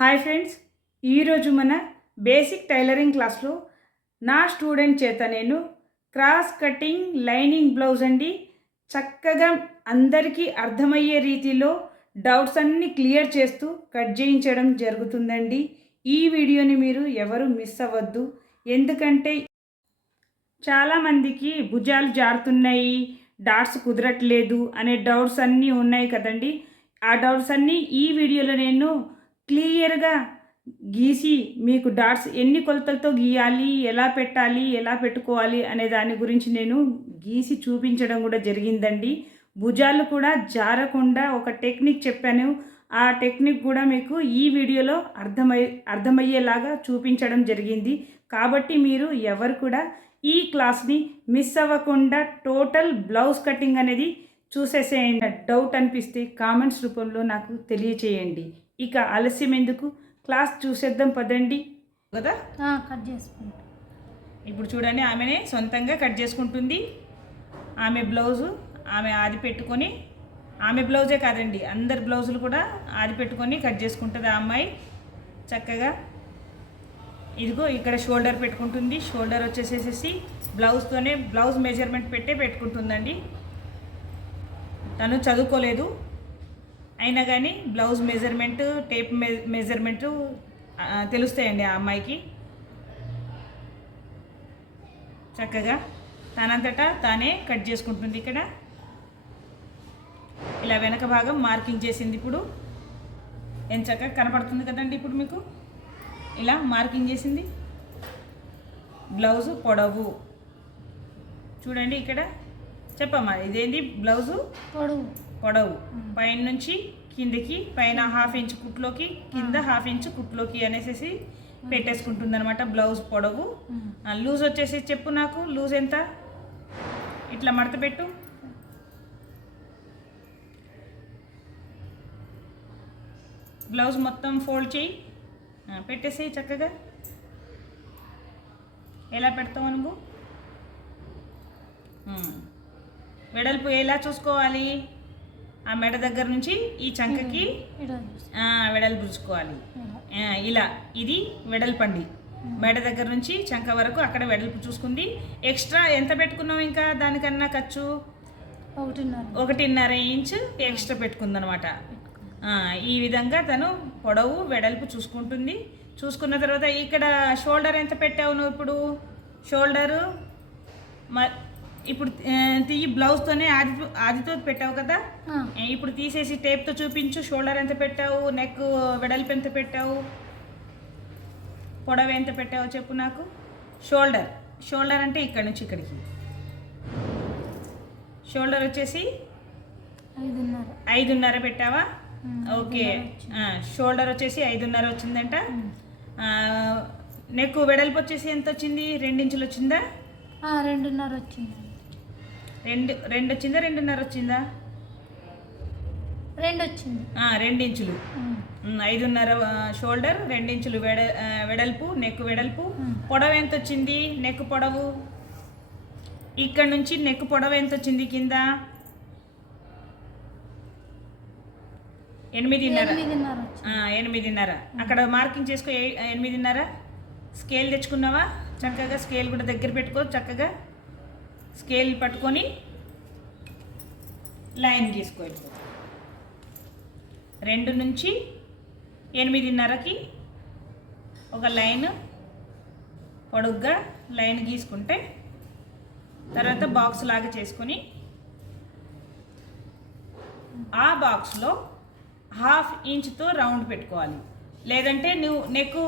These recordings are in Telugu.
హాయ్ ఫ్రెండ్స్, ఈరోజు మన బేసిక్ టైలరింగ్ క్లాస్లో నా స్టూడెంట్ చేత నేను క్రాస్ కటింగ్ లైనింగ్ బ్లౌజ్ అండి చక్కగా అందరికీ అర్థమయ్యే రీతిలో డౌట్స్ అన్నీ క్లియర్ చేస్తూ కట్ చేయించడం జరుగుతుందండి. ఈ వీడియోని మీరు ఎవరు మిస్ అవ్వద్దు. ఎందుకంటే చాలామందికి భుజాలు జారుతున్నాయి, డాట్స్ కుదరట్లేదు అనే డౌట్స్ అన్నీ ఉన్నాయి కదండి. ఆ డౌట్స్ అన్నీ ఈ వీడియోలో నేను క్లియర్గా గీసి మీకు డాట్స్ ఎన్ని కొలతలతో గీయాలి, ఎలా పెట్టాలి, ఎలా పెట్టుకోవాలి అనే దాని గురించి నేను గీసి చూపించడం కూడా జరిగిందండి. భుజాలు కూడా జారకుండా ఒక టెక్నిక్ చెప్పాను. ఆ టెక్నిక్ కూడా మీకు ఈ వీడియోలో అర్థమయ్యేలాగా చూపించడం జరిగింది. కాబట్టి మీరు ఎవరు కూడా ఈ క్లాస్ని మిస్ అవ్వకుండా టోటల్ బ్లౌజ్ కటింగ్ అనేది చూసేసేయండి. డౌట్ అనిపిస్తే కామెంట్స్ రూపంలో నాకు తెలియచేయండి. ఇక ఆలస్యం ఎందుకు, క్లాస్ చూసేద్దాం పదండి. కదా కట్ చేసుకుంటా. ఇప్పుడు చూడండి, ఆమెనే సొంతంగా కట్ చేసుకుంటుంది. ఆమె బ్లౌజు ఆమె ఆది పెట్టుకొని, ఆమె బ్లౌజే కాదండి అందరి బ్లౌజులు కూడా ఆది పెట్టుకొని కట్ చేసుకుంటుంది ఆ అమ్మాయి చక్కగా. ఇదిగో ఇక్కడ షోల్డర్ పెట్టుకుంటుంది. షోల్డర్ వచ్చేసేసి బ్లౌజ్తోనే బ్లౌజ్ మెజర్మెంట్ పెట్టుకుంటుందండి. తను చదువుకోలేదు, అయినా కానీ బ్లౌజ్ మెజర్మెంట్, టేప్ మెజర్మెంటు తెలుస్తాయండి ఆ అమ్మాయికి. చక్కగా తనంతటా తానే కట్ చేసుకుంటుంది. ఇక్కడ ఇలా వెనక భాగం మార్కింగ్ చేసింది. ఇప్పుడు ఎంత చక్కగా కనపడుతుంది కదండి. ఇప్పుడు మీకు ఇలా మార్కింగ్ చేసింది. బ్లౌజు పొడవు చూడండి. ఇక్కడ చెప్పమ్మా, ఇదేంటి బ్లౌజు పొడవు పైన నుంచి కిందకి, పైన 1/2 ఇంచ్ కుట్లోకి, కింద 1/2 ఇంచ్ కుట్లోకి అనేసి పెట్టేసుకుంటుంది అనమాట బ్లౌజ్ పొడవు. లూజ్ వచ్చేసి చెప్పు నాకు, లూజ్ ఎంత? ఇట్లా మడత పెట్టు. బ్లౌజ్ మొత్తం ఫోల్డ్ చేయి, పెట్టేసేయి చక్కగా. ఎలా పెడతావు నువ్వు? వెడల్పు ఎలా చూసుకోవాలి? ఆ మెడ దగ్గర నుంచి ఈ చంకకి వెడల్పు చూసుకోవాలి. ఇలా ఇది వెడల్పండి. మెడ దగ్గర నుంచి చంక వరకు అక్కడ వెడల్పు చూసుకుంది. ఎక్స్ట్రా ఎంత పెట్టుకున్నాం? ఇంకా దానికన్నా ఖర్చు 1.5 ఇంచ్ ఎక్స్ట్రా పెట్టుకుందనమాట. ఈ విధంగా తను పొడవు వెడల్పు చూసుకుంటుంది. చూసుకున్న తర్వాత ఇక్కడ షోల్డర్ ఎంత పెట్టావు నువ్వు? ఇప్పుడు షోల్డరు ఇప్పుడు తీయి, బ్లౌజ్తోనే ఆదితో పెట్టావు కదా. ఇప్పుడు తీసేసి టేప్తో చూపించు. షోల్డర్ ఎంత పెట్టావు, నెక్ వెడల్పు ఎంత పెట్టావు, పొడవు ఎంత పెట్టావు చెప్పు నాకు. షోల్డర్ అంటే ఇక్కడ నుంచి ఇక్కడికి షోల్డర్ వచ్చేసి 5.5 పెట్టావా? ఓకే, షోల్డర్ వచ్చేసి 5.5 వచ్చిందంట. నెక్ వెడల్పు వచ్చేసి ఎంత వచ్చింది? 2 ఇంచులు వచ్చిందా? 2.5 వచ్చింది. 2 వచ్చిందా? 2.5 వచ్చిందా? 2 వచ్చింది. 2 ఇంచులు. 5.5 షోల్డర్, 2 ఇంచులు వెడల్పు, నెక్ వెడల్పు. పొడవు ఎంత వచ్చింది? నెక్ పొడవు ఇక్కడ నుంచి నెక్ పొడవు ఎంత వచ్చింది? కింద 8.5. అక్కడ మార్కింగ్ చేసుకో. 8.5. స్కేల్ తెచ్చుకున్నావా? చక్కగా స్కేల్ కూడా దగ్గర పెట్టుకో. చక్కగా స్కేల్ పట్టుకొని లైన్ గీసుకో. 2 నుంచి 8.5కి ఒక లైన్ పొడుగ్గా లైన్ గీసుకుంటే, తర్వాత బాక్స్ లాగా చేసుకొని ఆ బాక్స్లో 1/2 ఇంచ్తో రౌండ్ పెట్టుకోవాలి. లేదంటే నువ్వు నెక్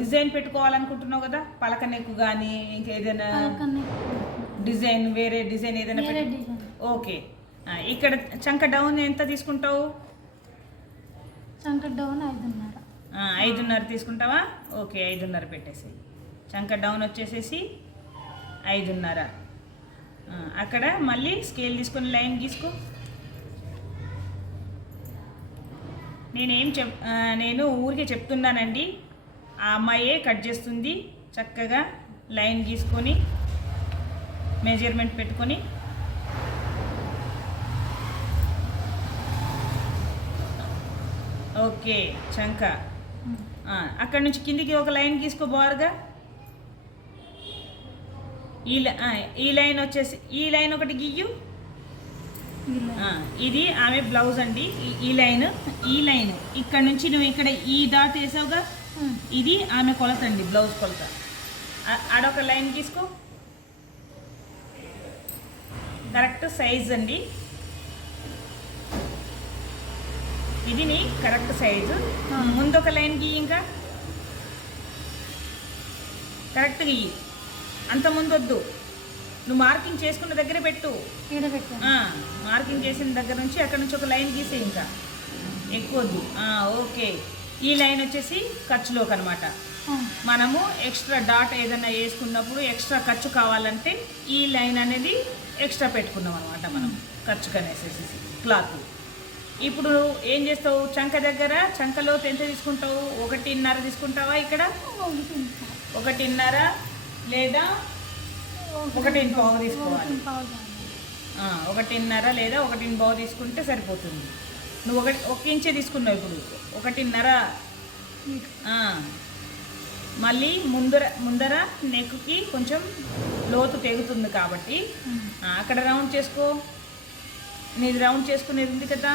డిజైన్ పెట్టుకోవాలనుకుంటున్నావు కదా, పలక నెక్ కానీ ఇంకేదైనా డిజైన్, వేరే డిజైన్ ఏదైనా ఓకే. ఇక్కడ చంక డౌన్ ఎంత తీసుకుంటావు? చంక డౌన్ 5.5 తీసుకుంటావా? ఓకే, 5.5 పెట్టేసి చంక డౌన్ వచ్చేసేసి 5.5. అక్కడ మళ్ళీ స్కేల్ తీసుకొని లైన్ గీసుకో. నేను ఊరికే చెప్తున్నానండి. ఆ అమ్మాయే కట్ చేస్తుంది. చక్కగా లైన్ గీసుకొని మెజర్మెంట్ పెట్టుకొని ఓకే. చంక అక్కడ నుంచి కిందికి ఒక లైన్ గీసుకో బారుగా. ఈ లైన్ వచ్చేసి ఈ లైన్ ఒకటి గీయు. ఇది ఆమె బ్లౌజ్ అండి. ఈ లైన్ ఇక్కడ నుంచి నువ్వు ఇక్కడ ఈ డాట్ వేసావుగా, ఇది ఆమె కొలత అండి, బ్లౌజ్ కొలత. ఆడొక లైన్ గీసుకో, కరెక్ట్ సైజ్ అండి. ఇది నీ కరెక్ట్ సైజు. ముందొక లైన్ గీయి, ఇంకా కరెక్ట్ గీయి, అంత ముందు వద్దు. నువ్వు మార్కింగ్ చేసుకున్న దగ్గర పెట్టు. మార్కింగ్ చేసిన దగ్గర నుంచి అక్కడ నుంచి ఒక లైన్ గీసే, ఇంకా ఎక్కువ వద్దు. ఓకే. ఈ లైన్ వచ్చేసి ఖర్చులోకి అనమాట. మనము ఎక్స్ట్రా డాట్ ఏదైనా వేసుకున్నప్పుడు ఎక్స్ట్రా ఖర్చు కావాలంటే ఈ లైన్ అనేది ఎక్స్ట్రా పెట్టుకున్నాం అనమాట మనం, ఖర్చుకు అనేసేసి క్లాత్. ఇప్పుడు ఏం చేస్తావు, చంక దగ్గర చంకలో ఎంత తీసుకుంటావు? 1.5 తీసుకుంటావా? ఇక్కడ 1.5 లేదా 1.25 తీసుకోవాలి. 1.5 లేదా 1.25 తీసుకుంటే సరిపోతుంది. నువ్వు 1 ఇంచే తీసుకున్నావు, ఇప్పుడు 1.5. మళ్ళీ ముందర నెక్కి కొంచెం లోతు తెగుతుంది కాబట్టి అక్కడ రౌండ్ చేసుకో. నీది రౌండ్ చేసుకునేది ఉంది కదా,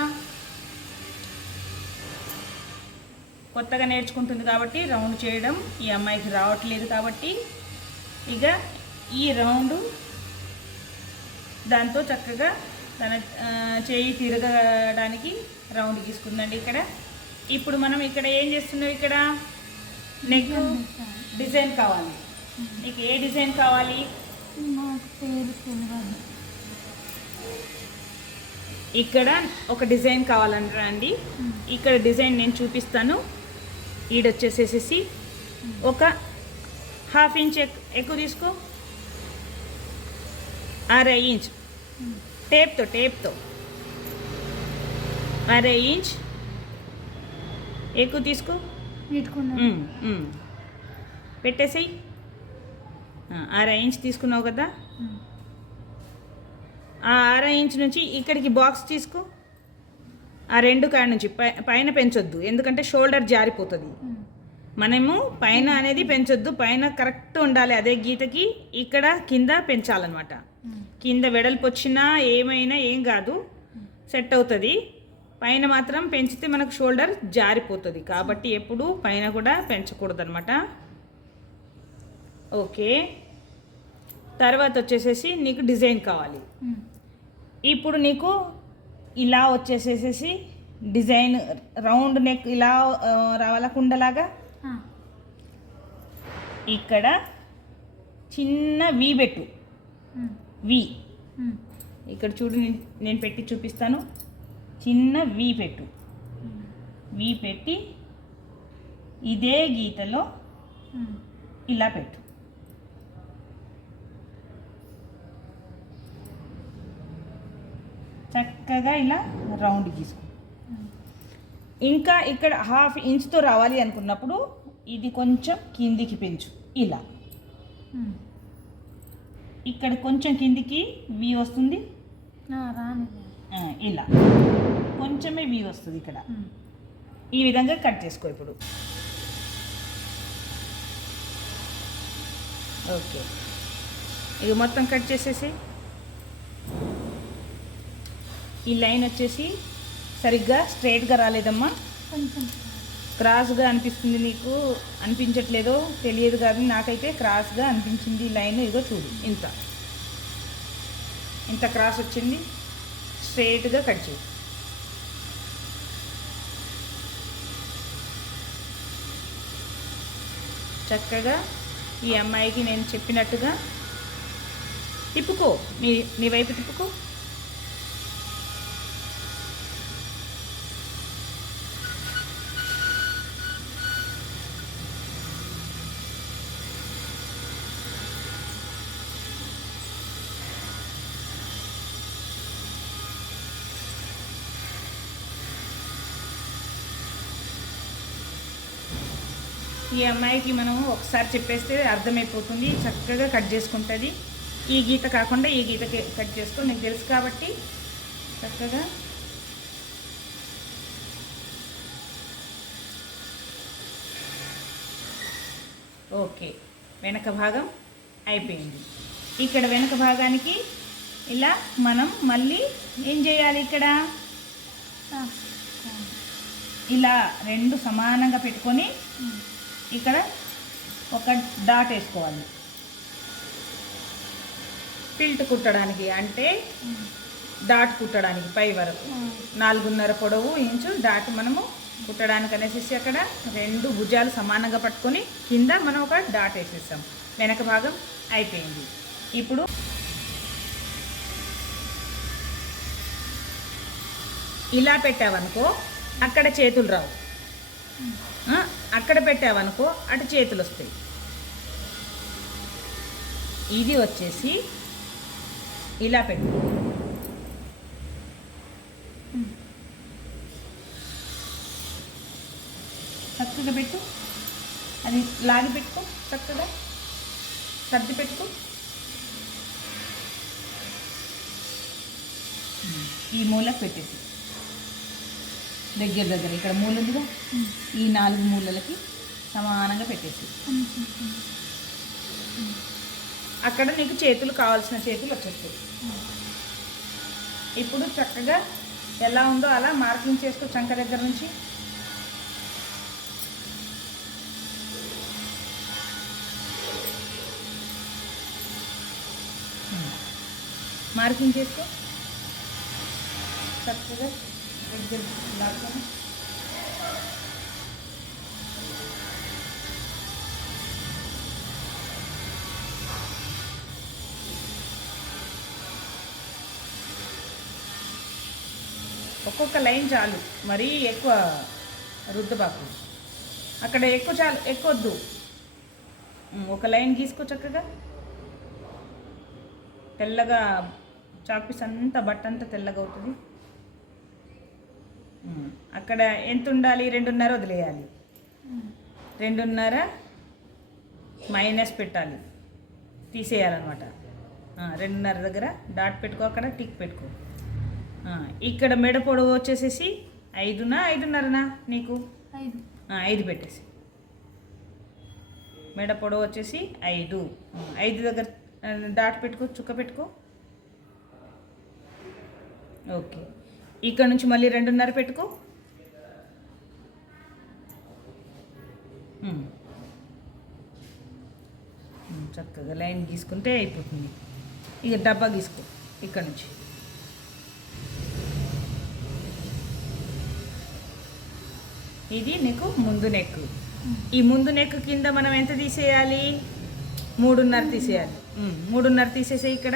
కొత్తగా నేర్చుకుంటుంది కాబట్టి రౌండ్ చేయడం ఈ అమ్మాయికి రావట్లేదు కాబట్టి ఇక ఈ రౌండ్ దాంతో చక్కగా తన చేయి తిరగడానికి రౌండ్ గీసుకుందండి ఇక్కడ. ఇప్పుడు మనం ఇక్కడ ఏం చేస్తున్నాం, ఇక్కడ నెక్ డిజైన్ కావాలి. నీకు ఏ డిజైన్ కావాలి? ఇక్కడ ఒక డిజైన్ కావాలంటారా అండి? ఇక్కడ డిజైన్ నేను చూపిస్తాను. ఈడొచ్చేసేసి ఒక 1/2 ఇంచ్ ఎక్కువ తీసుకో, 1/2 ఇంచ్ టేప్తో 1/2 ఇంచ్ ఎక్కువ తీసుకో, పెట్టేసేయి. 1/2 ఇంచ్ తీసుకున్నావు కదా, ఆ 1/2 ఇంచ్ నుంచి ఇక్కడికి బాక్స్ తీసుకో. ఆ 2 కాడ నుంచి పైన పెంచొద్దు, ఎందుకంటే షోల్డర్ జారిపోతుంది. మనము పైన అనేది పెంచొద్దు, పైన కరెక్ట్ ఉండాలి అదే గీతకి. ఇక్కడ కింద పెంచాలన్నమాట. కింద వెడల్పు వచ్చినా ఏమైనా ఏం కాదు, సెట్ అవుతుంది. పైన మాత్రం పెంచితే మనకు షోల్డర్ జారిపోతుంది కాబట్టి ఎప్పుడు పైన కూడా పెంచకూడదు అనమాట. ఓకే. తర్వాత వచ్చేసేసి నీకు డిజైన్ కావాలి. ఇప్పుడు నీకు ఇలా వచ్చేసేసి డిజైన్ రౌండ్ నెక్ ఇలా రావాలా, కుండలాగా. ఇక్కడ చిన్న వి పెట్టు. వి ఇక్కడ చూడు, నేను పెట్టి చూపిస్తాను. చిన్న వి పెట్టు. వి పెట్టి ఇదే గీతలో ఇలా పెట్టు. చక్కగా ఇలా రౌండ్ గీసుకో. ఇంకా ఇక్కడ 1/2 ఇంచ్తో రావాలి అనుకున్నప్పుడు ఇది కొంచెం కిందికి పెంచు. ఇలా ఇక్కడ కొంచెం కిందికి వి వస్తుంది, ఇలా కొంచెమే వి వస్తుంది ఇక్కడ. ఈ విధంగా కట్ చేసుకో ఇప్పుడు. ఓకే, ఇది మొత్తం కట్ చేసేసి ఈ లైన్ వచ్చేసి సరిగ్గా స్ట్రైట్గా రాలేదమ్మా, కొంచెం క్రాస్గా అనిపిస్తుంది. నీకు అనిపించట్లేదో తెలియదు కానీ నాకైతే క్రాస్గా అనిపించింది ఈ లైన్. ఇదిగో చూడు, ఇంత క్రాస్ వచ్చింది. స్ట్రైట్గా కట్ చేయి. చక్కగా ఈ అమ్మాయికి నేను చెప్పినట్టుగా తిప్పుకో, నీ వైపు తిప్పుకో. ఈ అమ్మాయికి మనము ఒకసారి చెప్పేస్తే అర్థమైపోతుంది, చక్కగా కట్ చేసుకుంటుంది. ఈ గీత కాకుండా ఈ గీత కట్ చేసుకో, నీకు తెలుసు కాబట్టి చక్కగా. ఓకే, వెనక భాగం అయిపోయింది. ఇక్కడ వెనక భాగానికి ఇలా మనం మళ్ళీ ఏం చేయాలి, ఇక్కడ ఇలా రెండు సమానంగా పెట్టుకొని ఇక్కడ ఒక డాట్ వేసుకోవాలి. పిల్ట్ కుట్టడానికి అంటే డాట్ కుట్టడానికి పై వరకు 4.5 పొడవు ఇంచు డాట్ మనము కుట్టడానికి అనేసి అక్కడ రెండు భుజాలు సమానంగా పట్టుకొని కింద మనం ఒక డాట్ వేసేసాం. వెనక భాగం అయిపోయింది. ఇప్పుడు ఇలా పెట్టావనుకో అక్కడ చేతులు రావు, అక్కడ పెట్టావనుకో అటు చేతులు వస్తాయి. ఇది వచ్చేసి ఇలా పెట్టు, చక్కగా పెట్టు, అది లాగి పెట్టుకో, చక్కగా సర్ది పెట్టుకో. ఈ మూలకు పెట్టేసి దగ్గర ఇక్కడ మూల ఉందిగా, ఈ 4 మూలలకి సమానంగా పెట్టేసి అక్కడ నీకు చేతులు కావాల్సిన చేతులు వచ్చేస్తాయి. ఇప్పుడు చక్కగా ఎలా ఉందో అలా మార్కింగ్ చేసుకో చంక దగ్గర నుంచి. మార్కింగ్ చేసుకో చక్కగా దగ్గర లాక్కొని. ఒక్కొక్క లైన్ చాలు, మరీ ఎక్కువ రుద్దబాకు. అక్కడ ఎక్కువ చాలు, ఎక్కువ వద్దు. ఒక లైన్ గీసుకో చక్కగా. తెల్లగా చాక్పీస్ అంతా బట్ట అంతా తెల్లగా అవుతుంది. అక్కడ ఎంత ఉండాలి, 2.5 వదిలేయాలి. 2.5 మైనస్ పెట్టాలి, తీసేయాలన్నమాట. 2.5 దగ్గర డాట్ పెట్టుకో, అక్కడ టిక్ పెట్టుకో. ఇక్కడ మెడ పొడవు వచ్చేసేసి 5నా 5.5నా నీకు 5 పెట్టేసి, మెడ పొడవు వచ్చేసి 5 దగ్గర డాట్ పెట్టుకో, చుక్క పెట్టుకో. ఓకే, ఇక్కడ నుంచి మళ్ళీ 2.5 పెట్టుకో. చక్కగా లైన్ గీసుకుంటే అయిపోతుంది. ఇక డబ్బా గీసుకో ఇక్కడ నుంచి. ఇది నీకు ముందు నెక్. ఈ ముందు నెక్ కింద మనం ఎంత తీసేయాలి, 3.5 తీసేయాలి. 3.5 తీసేసి ఇక్కడ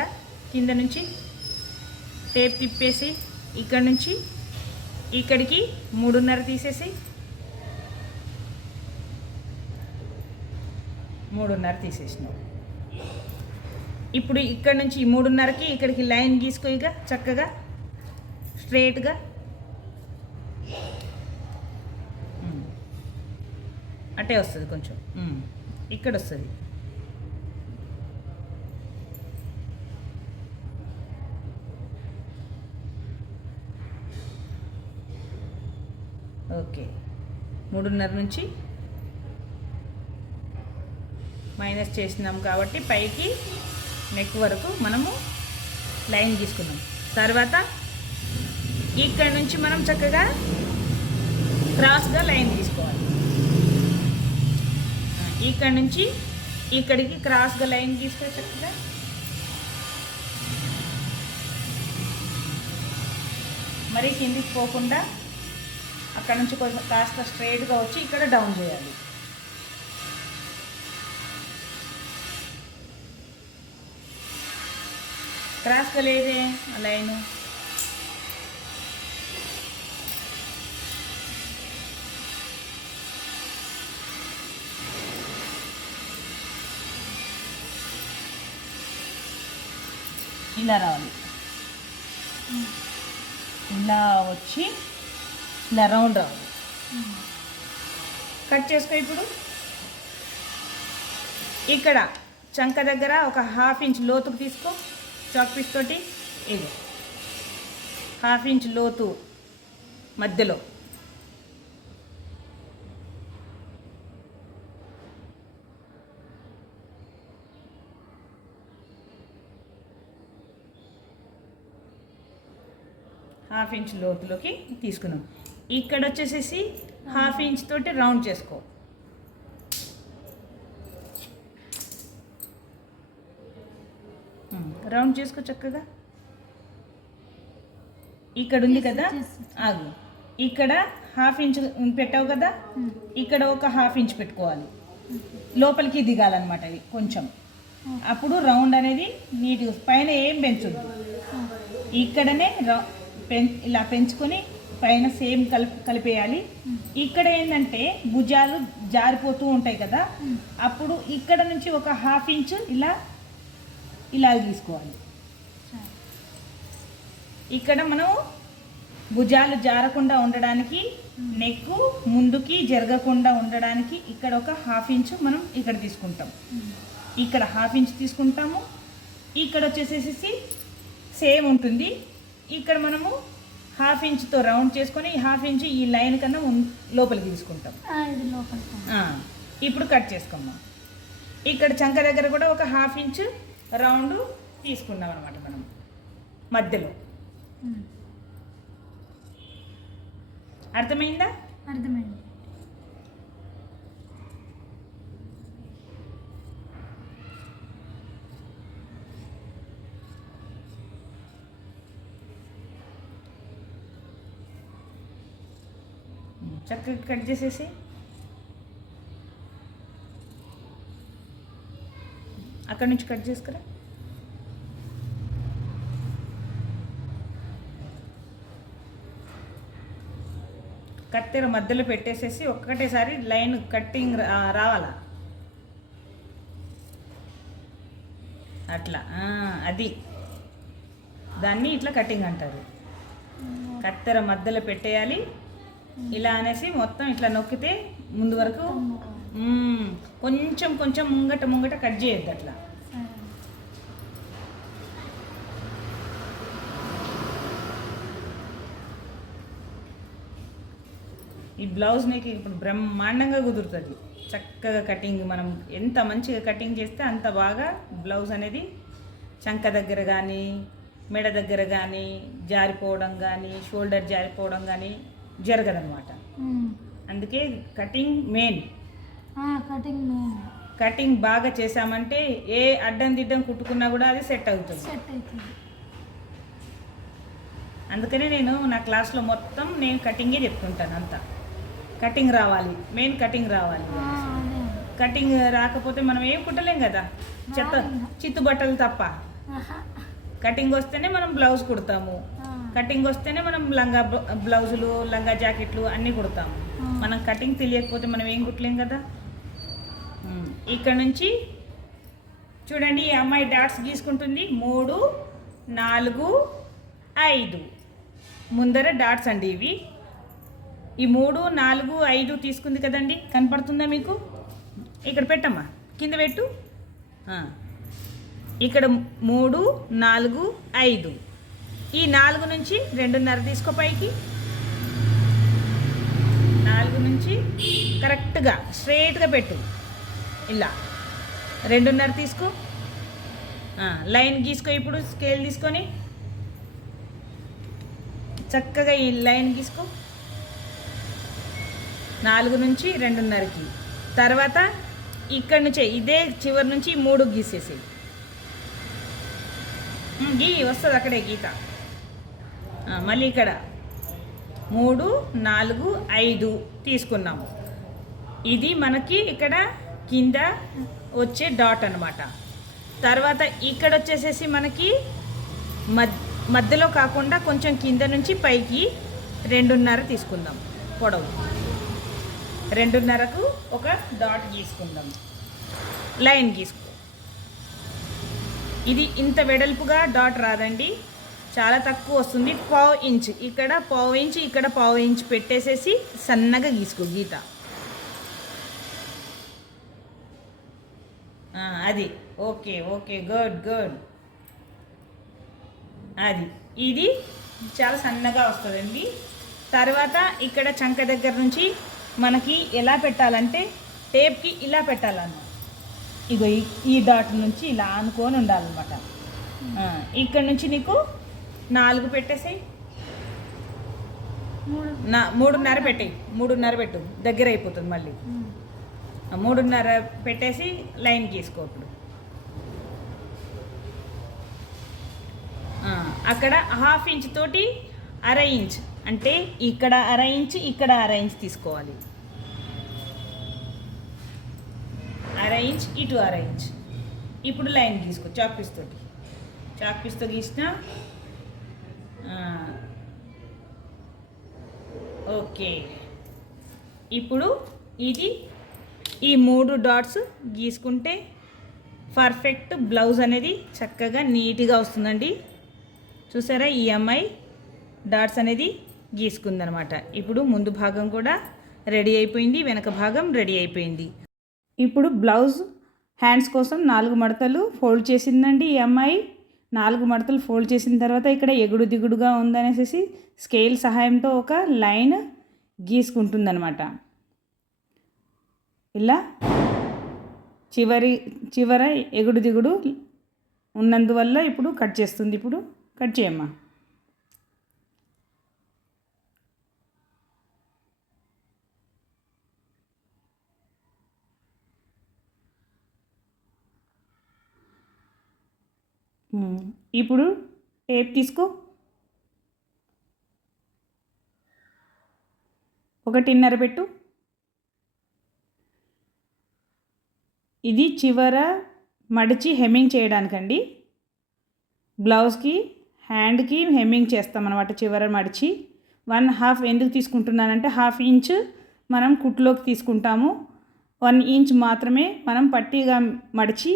కింద నుంచి టేప్ తిప్పేసి ఇక్కడ నుంచి ఇక్కడికి 3.5 తీసేసి 3.5 తీసేసినావు. ఇప్పుడు ఇక్కడ నుంచి 3.5కి ఇక్కడికి లైన్ గీసుకో, ఇక చక్కగా స్ట్రైట్గా. అటే వస్తుంది కొంచెం, ఇక్కడ వస్తుంది. ఓకే, 3.5 నుంచి మైనస్ చేసినాం కాబట్టి పైకి నెక్ వరకు మనము లైన్ గీసుకున్నాం. తర్వాత ఇక్కడ నుంచి మనం చక్కగా క్రాస్గా లైన్ తీసుకోవాలి. ఇక్కడ నుంచి ఇక్కడికి క్రాస్గా లైన్ గీసుకో చక్కగా. మరి కిందికి పోకుండా అక్కడ నుంచి కొంచెం కాస్త స్ట్రైట్గా వచ్చి ఇక్కడ డౌన్ చేయాలి. క్రాస్గా లేదే ఆ లైను. ఇలా రావాలి, ఇలా వచ్చి ఇలా రౌండ్ రావాలి. కట్ చేసుకో. ఇప్పుడు ఇక్కడ చంక దగ్గర ఒక 1/2 ఇంచ్ లోతుకు తీసుకో చాక్ పీస్ తోటి. ఇది 1/2 ఇంచ్ లోతు మధ్యలో హాఫ్ ఇంచ్ లోతులోకి తీసుకున్నాం. ఇక్కడ వచ్చేసేసి హాఫ్ ఇంచ్ తోటి రౌండ్ చేసుకో. రౌండ్ చేసుకో చక్కగా. ఇక్కడ ఉంది కదా, ఆగు. ఇక్కడ హాఫ్ ఇంచ్ పెట్టావు కదా, ఇక్కడ ఒక హాఫ్ ఇంచ్ పెట్టుకోవాలి. లోపలికి దిగాలన్నమాట ఇది కొంచెం. అప్పుడు రౌండ్ అనేది నీట్గా పైన ఏం పెంచొద్దు. ఇక్కడనే ఇలా పెంచుకొని పైన సేమ్ కలిపేయాలి. ఇక్కడ ఏంటంటే భుజాలు జారిపోతూ ఉంటాయి కదా, అప్పుడు ఇక్కడ నుంచి ఒక హాఫ్ ఇంచ్ ఇలా తీసుకోవాలి. ఇక్కడ మనం భుజాలు జారకుండా ఉండడానికి, నెక్ ముందుకి జరగకుండా ఉండడానికి ఇక్కడ ఒక హాఫ్ ఇంచ్ మనం ఇక్కడ తీసుకుంటాం. ఇక్కడ హాఫ్ ఇంచ్ తీసుకుంటాము. ఇక్కడ వచ్చేసేసి సేమ్ ఉంటుంది. ఇక్కడ మనము హాఫ్ ఇంచ్తో రౌండ్ చేసుకొని హాఫ్ ఇంచ్ ఈ లైన్ కన్నా లోపలికి తీసుకుంటాం. ఇప్పుడు కట్ చేసుకున్నాం. ఇక్కడ చంక దగ్గర కూడా ఒక హాఫ్ ఇంచ్ రౌండ్ తీసుకున్నాం అనమాట మనం మధ్యలో. అర్థమైందా? అర్థమైంది. చక్కగా కట్ చేసేసి అక్కడి నుంచి కట్ చేసుకురా. కత్తెర మధ్యలో పెట్టేసేసి ఒక్కటేసారి లైన్ కట్టింగ్ రావాలా అట్లా. అది దాన్ని ఇట్లా కటింగ్ అంటారు. కత్తెర మధ్యలో పెట్టేయాలి. ఇలా అనేసి మొత్తం ఇట్లా నొక్కితే ముందు వరకు కొంచెం కొంచెం ముంగట కట్ చేయొద్దు అట్లా. ఈ బ్లౌజ్ నీకు ఇప్పుడు బ్రహ్మాండంగా కుదురుతుంది. చక్కగా కటింగ్ మనం ఎంత మంచిగా కటింగ్ చేస్తే అంత బాగా బ్లౌజ్ అనేది చంక దగ్గర కానీ మెడ దగ్గర కానీ జారిపోవడం కానీ షోల్డర్ జారిపోవడం కానీ జరగదన్నమాట. అందుకే కటింగ్ మెయిన్. కటింగ్ బాగా చేసామంటే ఏ అడ్డం దిడ్డం కుట్టుకున్నా కూడా అది సెట్ అవుతుంది. అందుకనే నేను నా క్లాస్లో మొత్తం నేను కటింగే చెప్తుంటాను. అంతా కటింగ్ రావాలి, మెయిన్ కటింగ్ రావాలి. కటింగ్ రాకపోతే మనం ఏం కుట్టలేం కదా, చిత్తు బట్టలు తప్ప. కటింగ్ వస్తేనే మనం బ్లౌజ్ కుడతాము, కటింగ్ వస్తేనే మనం లంగా బ్లౌజులు లంగా జాకెట్లు అన్నీ కుడతాము. మనం కటింగ్ తెలియకపోతే మనం ఏం కుట్టలేం కదా. ఇక్కడ నుంచి చూడండి, ఈ అమ్మాయి డాట్స్ గీసుకుంటుంది. 3, 4, 5 ముందర డాట్స్ అండి ఇవి. ఈ 3, 4, 5 తీసుకుంది కదండి, కనపడుతుందా మీకు? ఇక్కడ పెట్టమ్మా, కింద పెట్టు. ఇక్కడ 3, 4, 5. ఈ 4 నుంచి 2.5 తీసుకో పైకి. 4 నుంచి కరెక్ట్గా స్ట్రైట్గా పెట్టు. ఇలా 2.5 తీసుకో. లైన్ గీసుకో. ఇప్పుడు స్కేల్ తీసుకొని చక్కగా ఈ లైన్ గీసుకో. 4 నుంచి 2.5కి. తర్వాత ఇక్కడ నుంచే ఇదే చివరి నుంచి 3 గీసేసి గీ వస్తుంది అక్కడే గీత. మళ్ళీ ఇక్కడ 3, 4, 5 తీసుకున్నాము. ఇది మనకి ఇక్కడ కింద వచ్చే డాట్ అన్నమాట. తర్వాత ఇక్కడ వచ్చేసేసి మనకి మధ్యలో కాకుండా కొంచెం కింద నుంచి పైకి 2.5 తీసుకుందాం పొడవు. 2.5కు ఒక డాట్ గీసుకుందాం. లైన్ గీసుకో. ఇది ఇంత వెడల్పుగా డాట్ రాదండి, చాలా తక్కువ వస్తుంది. 1/2 ఇంచ్ ఇక్కడ, 1/2 ఇంచ్ ఇక్కడ, 1/2 ఇంచ్ పెట్టేసేసి సన్నగా గీసుకో గీత. అది ఓకే ఓకే, గుడ్ గుడ్. అది ఇది చాలా సన్నగా వస్తుందండి. తర్వాత ఇక్కడ చంక దగ్గర నుంచి మనకి ఎలా పెట్టాలంటే టేప్కి ఇలా పెట్టాలన్నమాట. ఇగో ఈ డాట్ నుంచి ఇలా ఆనుకొని ఉండాలన్నమాట. ఇక్కడ నుంచి నీకు 4 పెట్టేసాయి. మూడున్నర పెట్టేయి, 3:30 పెట్టు, దగ్గర అయిపోతుంది మళ్ళీ. 3:30 పెట్టేసి లైన్ గీసుకో. ఇప్పుడు అక్కడ 1/2 ఇంచ్ తోటి 1/2 ఇంచ్, అంటే ఇక్కడ 1/2 ఇంచ్, ఇక్కడ 1/2 ఇంచ్ తీసుకోవాలి. 1/2 ఇంచ్, ఇటు 1/2 ఇంచ్. ఇప్పుడు లైన్ గీసుకో చాక్ పీస్ తోటి. చాక్ పీస్తో గీసిన. ఓకే, ఇప్పుడు ఇది ఈ 3 డాట్స్ గీసుకుంటే పర్ఫెక్ట్ బ్లౌజ్ అనేది చక్కగా నీట్గా వస్తుందండి. చూసారా, ఈ అమ్మాయి డాట్స్ అనేది గీసుకుందనమాట. ఇప్పుడు ముందు భాగం కూడా రెడీ అయిపోయింది, వెనక భాగం రెడీ అయిపోయింది. ఇప్పుడు బ్లౌజ్ హ్యాండ్స్ కోసం 4 మడతలు ఫోల్డ్ చేసిందండి ఈ అమ్మాయి. 4 మడతలు ఫోల్డ్ చేసిన తర్వాత ఇక్కడ ఎగుడు దిగుడుగా ఉందనేసి స్కేల్ సహాయంతో ఒక లైన్ గీసుకుంటుందన్నమాట. ఇలా చివర ఎగుడు దిగుడు ఉన్నందువల్ల ఇప్పుడు కట్ చేస్తుంది. ఇప్పుడు కట్ చేయమ్మా. ఇప్పుడు టేప్ తీసుకో. 1.5 పెట్టు. ఇది చివర మడిచి హెమ్మింగ్ చేయడానికండి. బ్లౌజ్కి హ్యాండ్కి హెమ్మింగ్ చేస్తామన్నమాట. చివర మడిచి 1/2 ఎందుకు తీసుకుంటున్నానంటే 1/2 ఇంచ్ మనం కుట్టులోకి తీసుకుంటాము. 1 ఇంచ్ మాత్రమే మనం పట్టీగా మడిచి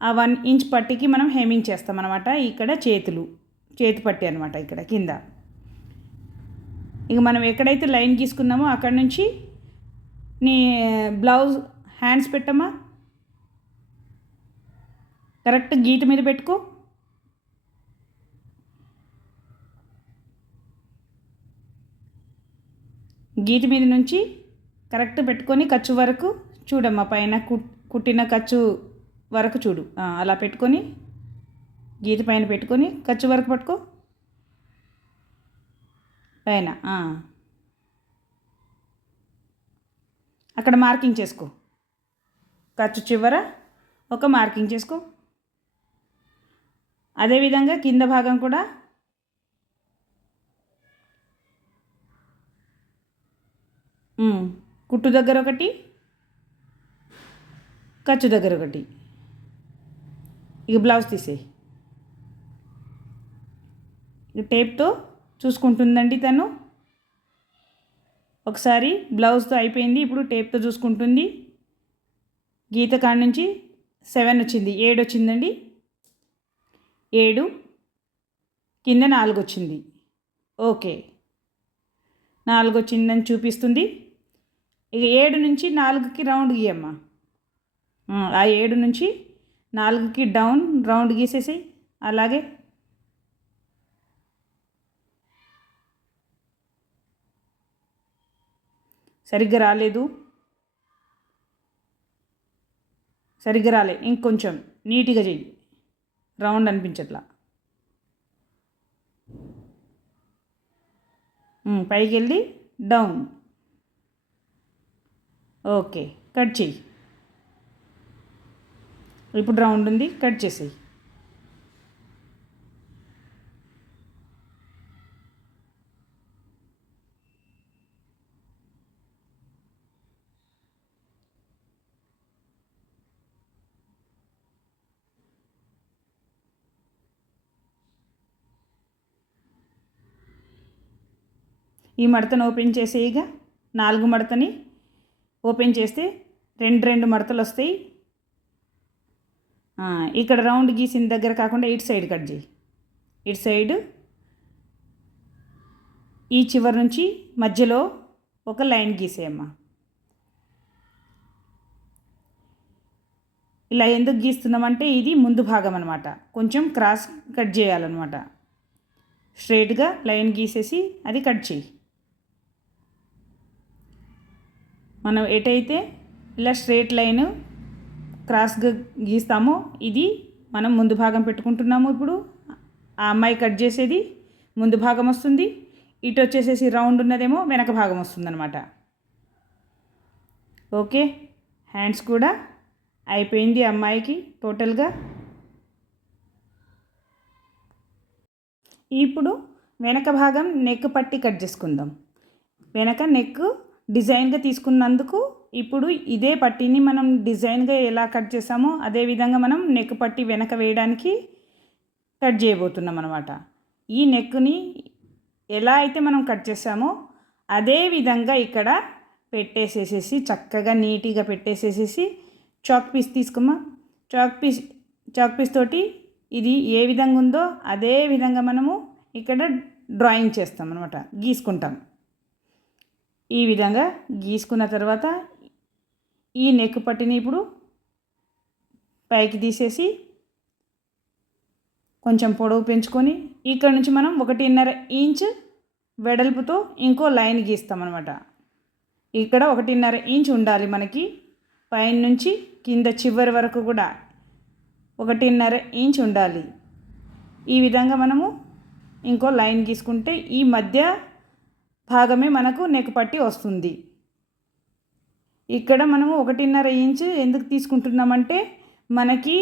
ఆ 1 ఇంచ్ పట్టీకి మనం హెమ్మింగ్ చేస్తామన్నమాట. ఇక్కడ చేతి పట్టి అనమాట, ఇక్కడ కింద. ఇక మనం ఎక్కడైతే లైన్ గీసుకున్నామో అక్కడ నుంచి నీ బ్లౌజ్ హ్యాండ్స్ పెట్టమ్మా. కరెక్ట్ గీత మీద పెట్టుకో. గీత మీద నుంచి కరెక్ట్ పెట్టుకొని ఖర్చు వరకు చూడమ్మా. పైన కుట్టిన ఖర్చు వరకు చూడు. అలా పెట్టుకొని గీత పైన పెట్టుకొని ఖర్చు వరకు పట్టుకో పైన. అక్కడ మార్కింగ్ చేసుకో. ఖర్చు చివర ఒక మార్కింగ్ చేసుకో. అదేవిధంగా కింద భాగం కూడా కుట్టు దగ్గర ఒకటి, ఖర్చు దగ్గర ఒకటి. ఇక బ్లౌజ్ తీసేయి. ఇక టేప్తో చూసుకుంటుందండి తను. ఒకసారి బ్లౌజ్తో అయిపోయింది, ఇప్పుడు టేప్తో చూసుకుంటుంది. గీత కాడ నుంచి 7 వచ్చింది, 7 వచ్చిందండి. 7 కింద 4 వచ్చింది. ఓకే, 4 వచ్చిందని చూపిస్తుంది. ఇక 7 నుంచి 4కి రౌండ్ గీయమ్మా. ఆ 7 నుంచి 4కి డౌన్ రౌండ్ గీసేసి. అలాగే సరిగ్గా రాలేదు, ఇంకొంచెం నీట్గా చెయ్యి. రౌండ్ అనిపించట్లా. పైకి వెళ్ళి డౌన్. ఓకే, కట్ చెయ్యి. ఇప్పుడు రౌండ్ ఉంది, కట్ చేసేయి. ఈ మడతను ఓపెన్ చేసేయగా 4 మడతని ఓపెన్ చేస్తే 2 మడతలు వస్తాయి. ఇక్కడ రౌండ్ గీసిన దగ్గర కాకుండా ఇటు సైడ్ కట్ చేయి. ఇటు సైడ్ ఈ చివరి నుంచి మధ్యలో ఒక లైన్ గీసేయమ్మా. ఇలా ఎందుకు గీస్తున్నామంటే ఇది ముందు భాగం అనమాట. కొంచెం క్రాస్ కట్ చేయాలన్నమాట. స్ట్రైట్గా లైన్ గీసేసి అది కట్ చేయి. మనం ఎటైతే ఇలా స్ట్రైట్ లైన్ క్రాస్గా గీస్తామో ఇది మనం ముందు భాగం పెట్టుకుంటున్నాము. ఇప్పుడు ఆ అమ్మాయి కట్ చేసేది ముందు భాగం వస్తుంది. ఇటు వచ్చేసేసి రౌండ్ ఉన్నదేమో వెనక భాగం వస్తుందన్నమాట. ఓకే, హ్యాండ్స్ కూడా అయిపోయింది అమ్మాయికి టోటల్గా. ఇప్పుడు వెనక భాగం నెక్ పట్టి కట్ చేసుకుందాం. వెనక నెక్ డిజైన్గా తీసుకున్నందుకు ఇప్పుడు ఇదే పట్టీని మనం డిజైన్గా ఎలా కట్ చేసామో అదే విధంగా మనం నెక్ పట్టి వెనక వేయడానికి కట్ చేయబోతున్నాం అనమాట. ఈ నెక్ని ఎలా అయితే మనం కట్ చేసామో అదే విధంగా ఇక్కడ పెట్టేసేసేసి చక్కగా నీట్గా పెట్టేసేసేసి చాక్ పీస్ తీసుకోమా. చాక్ పీస్ తోటి ఇది ఏ విధంగా ఉందో అదే విధంగా మనము ఇక్కడ డ్రాయింగ్ చేస్తాం అనమాట, గీసుకుంటాం. ఈ విధంగా గీసుకున్న తర్వాత ఈ నెక్ పట్టిని ఇప్పుడు పైకి తీసేసి కొంచెం పొడవు పెంచుకొని ఇక్కడ నుంచి మనం 1.5 ఇంచ్ వెడల్పుతో ఇంకో లైన్ గీస్తామన్నమాట. ఇక్కడ 1.5 ఇంచ్ ఉండాలి మనకి, పైన నుంచి కింద చివరి వరకు కూడా 1.5 ఇంచ్ ఉండాలి. ఈ విధంగా మనము ఇంకో లైన్ గీసుకుంటే ఈ మధ్య భాగమే మనకు నెక్ పట్టి వస్తుంది. ఇక్కడ మనము 1.5 ఇంచ్ ఎందుకు తీసుకుంటున్నామంటే మనకి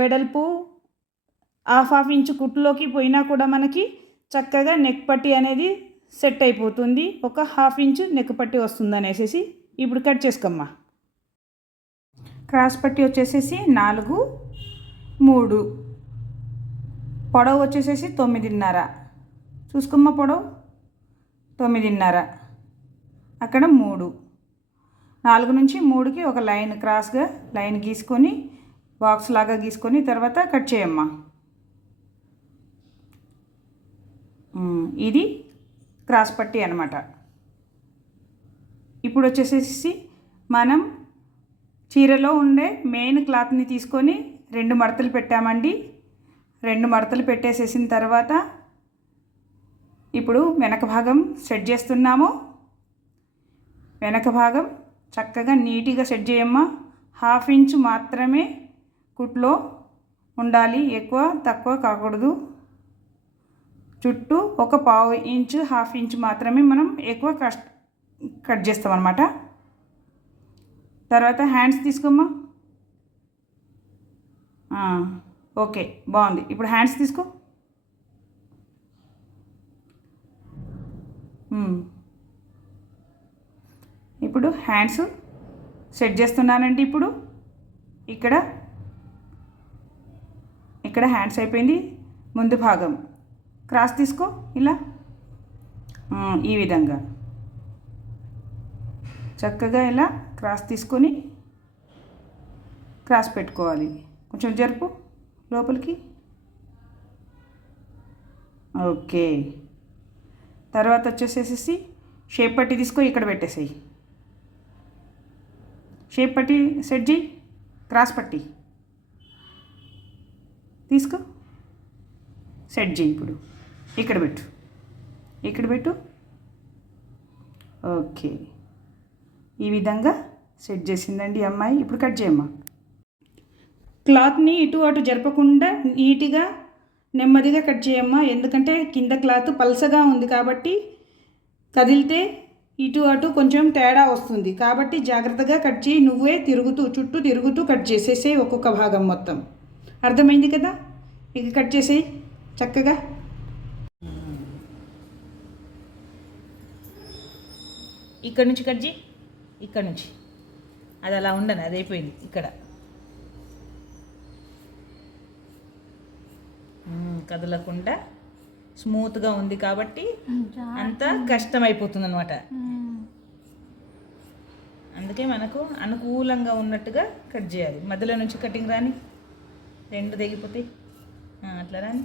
వెడల్పు హాఫ్ ఇంచ్ కుట్టులోకి పోయినా కూడా మనకి చక్కగా నెక్ పట్టి అనేది సెట్ అయిపోతుంది. ఒక హాఫ్ ఇంచ్ నెక్ పట్టి వస్తుంది అనేసి ఇప్పుడు కట్ చేసుకోమ్మా. క్రాస్ పట్టి వచ్చేసేసి 4, 3, పొడవు వచ్చేసేసి 9.5 చూసుకోమ్మా. పొడవు 9.5, అక్కడ 3, 4 నుంచి 3కి ఒక లైన్ క్రాస్గా లైన్ గీసుకొని బాక్స్ లాగా గీసుకొని తర్వాత కట్ చేయమ్మా. ఇది క్రాస్ పట్టి అనమాట. ఇప్పుడు వచ్చేసేసి మనం చీరలో ఉండే మెయిన్ క్లాత్ని తీసుకొని 2 మడతలు పెట్టామండి. 2 మడతలు పెట్టేసేసిన తర్వాత ఇప్పుడు వెనక భాగం సెట్ చేస్తున్నాము. వెనక భాగం చక్కగా నీట్గా సెట్ చేయమ్మా. హాఫ్ ఇంచ్ మాత్రమే కుట్లో ఉండాలి, ఎక్కువ తక్కువ కాకూడదు. చుట్టూ ఒక పావు ఇంచు హాఫ్ ఇంచ్ మాత్రమే మనం ఎక్కువ కట్ చేస్తామన్నమాట. తర్వాత హ్యాండ్స్ తీసుకోమ్మా. ఓకే, బాగుంది. ఇప్పుడు హ్యాండ్స్ తీసుకో. ఇప్పుడు హ్యాండ్స్ సెట్ చేస్తున్నానండి. ఇప్పుడు ఇక్కడ హ్యాండ్స్ అయిపోయింది. ముందు భాగం క్రాస్ తీసుకో, ఇలా ఈ విధంగా చక్కగా ఇలా క్రాస్ తీసుకొని క్రాస్ పెట్టుకోవాలి. కొంచెం జరుపు లోపలికి. ఓకే, తర్వాత వచ్చేసేసి షేప్ పట్టి తీసుకో, ఇక్కడ పెట్టేసేయి. షేప్ పట్టి సెట్ చేయి. క్రాస్ పట్టి తీసుకో, సెట్ చేయి. ఇప్పుడు ఇక్కడ పెట్టు. ఓకే, ఈ విధంగా సెట్ చేసిందండి అమ్మాయి. ఇప్పుడు కట్ చేయమ్మా. క్లాత్ని ఇటు అటు జరపకుండా నీట్గా నెమ్మదిగా కట్ చేయమ్మా. ఎందుకంటే కింద క్లాత్ పల్సగా ఉంది కాబట్టి కదిలితే ఇటు అటు కొంచెం తేడా వస్తుంది. కాబట్టి జాగ్రత్తగా కట్ చేయి. నువ్వే చుట్టూ తిరుగుతూ కట్ చేసేసేయి ఒక్కొక్క భాగం మొత్తం. అర్థమైంది కదా? ఇక కట్ చేసేయి చక్కగా. ఇక్కడ నుంచి కట్ చేయి. ఇక్కడ నుంచి అది అలా ఉండను, అది అయిపోయింది. ఇక్కడ కదలకుండా స్మూత్గా ఉంది కాబట్టి అంత కష్టం అయిపోతుంది అనమాట. అందుకే మనకు అనుకూలంగా ఉన్నట్టుగా కట్ చేయాలి. మధ్యలో నుంచి కటింగ్ రాని, 2 తెగిపోతాయి. అట్లా రాని.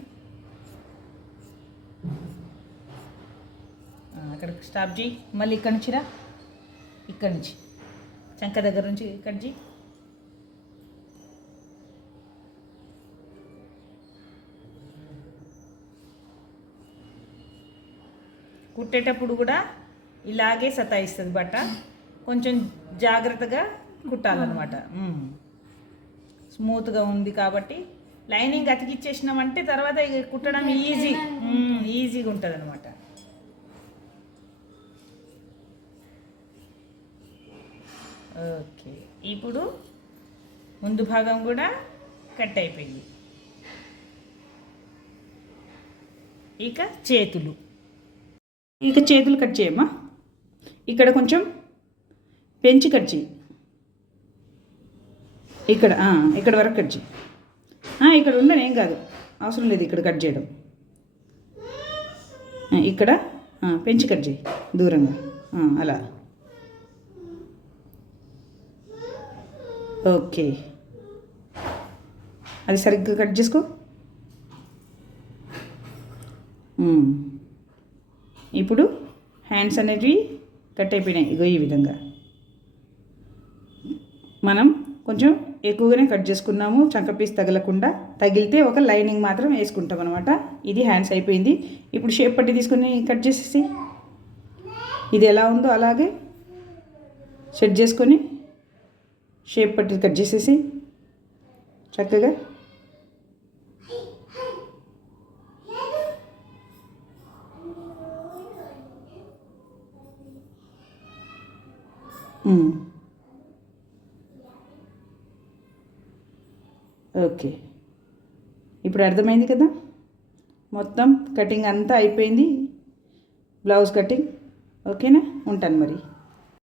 అక్కడ స్టాప్ చేయి. మళ్ళీ ఇక్కడ నుంచి రా. ఇక్కడ నుంచి చంక దగ్గర నుంచి కట్ చేయి. కుట్టేటప్పుడు కూడా ఇలాగే సతాయిస్తుంది బట్ట. కొంచెం జాగ్రత్తగా కుట్టాలన్నమాట. స్మూత్గా ఉంది కాబట్టి లైనింగ్ అతికిచ్చేసినామంటే తర్వాత ఇక కుట్టడం ఈజీగా ఉంటుంది అనమాట. ఓకే, ఇప్పుడు ముందు భాగం కూడా కట్ అయిపోయింది. ఇక చేతులు కట్ చేయమ్మా. ఇక్కడ కొంచెం పెంచి కట్ చేయి. ఇక్కడ వరకు కట్ చేయి. ఇక్కడ ఉండను, ఏం కాదు, అవసరం లేదు ఇక్కడ కట్ చేయడం. ఇక్కడ పెంచి కట్ చేయి దూరంగా, అలా. ఓకే, అది సరిగ్గా కట్ చేసుకో. ఇప్పుడు హ్యాండ్స్ అనేవి కట్ అయిపోయినాయి. ఇగో ఈ విధంగా మనం కొంచెం ఎక్కువగానే కట్ చేసుకున్నాము, చంక పీస్ తగలకుండా. తగిలితే ఒక లైనింగ్ మాత్రం వేసుకుంటాం అనమాట. ఇది హ్యాండ్స్ అయిపోయింది. ఇప్పుడు షేప్ పట్టి తీసుకొని కట్ చేసేసి ఇది ఎలా ఉందో అలాగే సెట్ చేసుకొని షేప్ పట్టి కట్ చేసేసి చక్కగా ఓకే, ఇప్పుడు అర్థమైంది కదా. మొత్తం కటింగ్ అంతా అయిపోయింది, బ్లౌజ్ కటింగ్. ఓకేనా, ఉంటాను మరి.